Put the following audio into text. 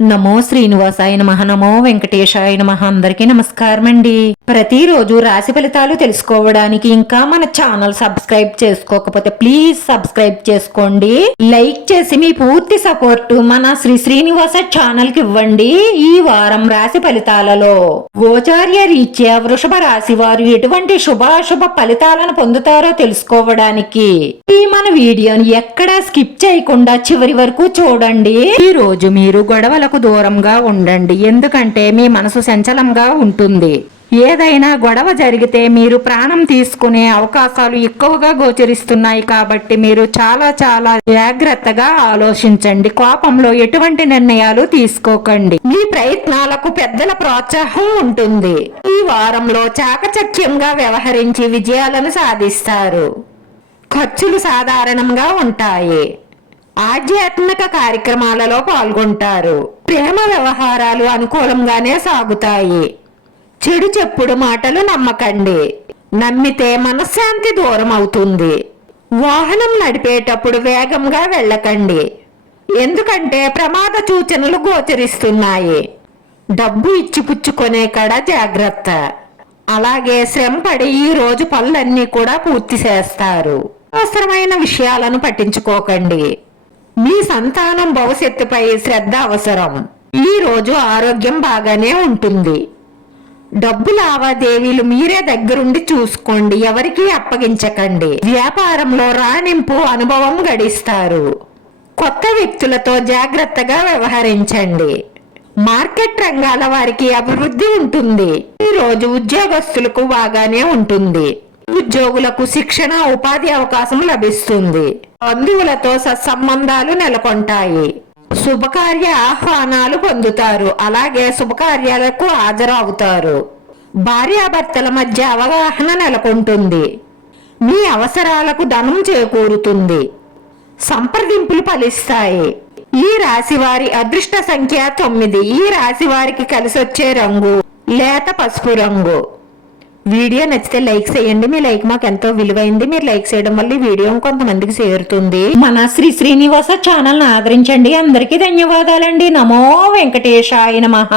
నమో శ్రీనివాసాయ నమః. నమో వెంకటేశాయ నమః. అందరికీ నమస్కారం అండి. ప్రతిరోజు రాశి ఫలితాలు తెలుసుకోవడానికి ఇంకా మన ఛానల్ సబ్స్క్రైబ్ చేసుకోకపోతే ప్లీజ్ సబ్స్క్రైబ్ చేసుకోండి. లైక్ చేసి మీ పూర్తి సపోర్ట్ మన శ్రీనివాస ఛానల్ కి ఇవ్వండి. ఈ వారం రాశి ఫలితాలలో గోచార్య రీత్యా వృషభ రాశి వారు ఎటువంటి శుభాశుభ ఫలితాలను పొందుతారో తెలుసుకోవడానికి ఈ మన వీడియోని ఎక్కడా స్కిప్ చేయకుండా చివరి వరకు చూడండి. ఈ రోజు మీరు గొడవలకు దూరంగా ఉండండి, ఎందుకంటే మీ మనసు సంచలంగా ఉంటుంది. ఏదైనా గొడవ జరిగితే మీరు ప్రాణం తీసుకునే అవకాశాలు ఎక్కువగా గోచరిస్తున్నాయి కాబట్టి మీరు చాలా జాగ్రత్తగా ఆలోచించండి. కోపంలో ఎటువంటి నిర్ణయాలు తీసుకోకండి. మీ ప్రయత్నాలకు పెద్దల ప్రోత్సాహం ఉంటుంది. ఈ వారంలో చాకచక్యంగా వ్యవహరించి విజయాలను సాధిస్తారు. ఖర్చులు సాధారణంగా ఉంటాయి. ఆధ్యాత్మిక కార్యక్రమాలలో పాల్గొంటారు. ప్రేమ వ్యవహారాలు అనుకూలంగానే సాగుతాయి. చెడు చెప్పుడు మాటలు నమ్మకండి. నమ్మితే మనశ్శాంతి దూరం అవుతుంది. వాహనం నడిపేటప్పుడు వేగంగా వెళ్ళకండి, ఎందుకంటే ప్రమాద సూచనలు గోచరిస్తున్నాయి. డబ్బు ఇచ్చిపుచ్చుకునే కడ జాగ్రత్త. అలాగే శ్రమపడి ఈ రోజు పనులన్నీ కూడా పూర్తి చేస్తారు. అవసరమైన విషయాలను పట్టించుకోకండి. మీ సంతానం భవిష్యత్తుపై శ్రద్ధ అవసరం. ఈ రోజు ఆరోగ్యం బాగానే ఉంటుంది. డబ్బు లావాదేవీలు మీరే దగ్గరుండి చూసుకోండి, ఎవరికీ అప్పగించకండి. వ్యాపారంలో రాణింపు అనుభవం గడిస్తారు. కొత్త వ్యక్తులతో జాగ్రత్తగా వ్యవహరించండి. మార్కెట్ రంగాల వారికి అభివృద్ధి ఉంటుంది. ఈ రోజు ఉద్యోగస్తులకు బాగానే ఉంటుంది. ఉద్యోగులకు శిక్షణ ఉపాధి అవకాశం లభిస్తుంది. బంధువులతో సత్సంబంధాలు నెలకొంటాయి. శుభకార్య ఆహ్వానాలు పొందుతారు. అలాగే శుభకార్యాలకు హాజరవుతారు. భార్యాభర్తల మధ్య అవగాహన నెలకొంటుంది. మీ అవసరాలకు ధనం చేకూరుతుంది. సంప్రదింపులు ఫలిస్తాయి. ఈ రాశి వారి అదృష్ట సంఖ్య 9. ఈ రాశి వారికి కలిసొచ్చే రంగు లేత పసుపు రంగు. వీడియో నచ్చితే లైక్ చేయండి. మీ లైక్ మాకు ఎంతో విలువైంది. మీరు లైక్ చేయడం వల్ల ఈ వీడియో కొంతమందికి చేరుతుంది. మన శ్రీనివాస ఛానల్ ఆదరించండి. అందరికీ ధన్యవాదాలండి. నమో వెంకటేశాయ నమః.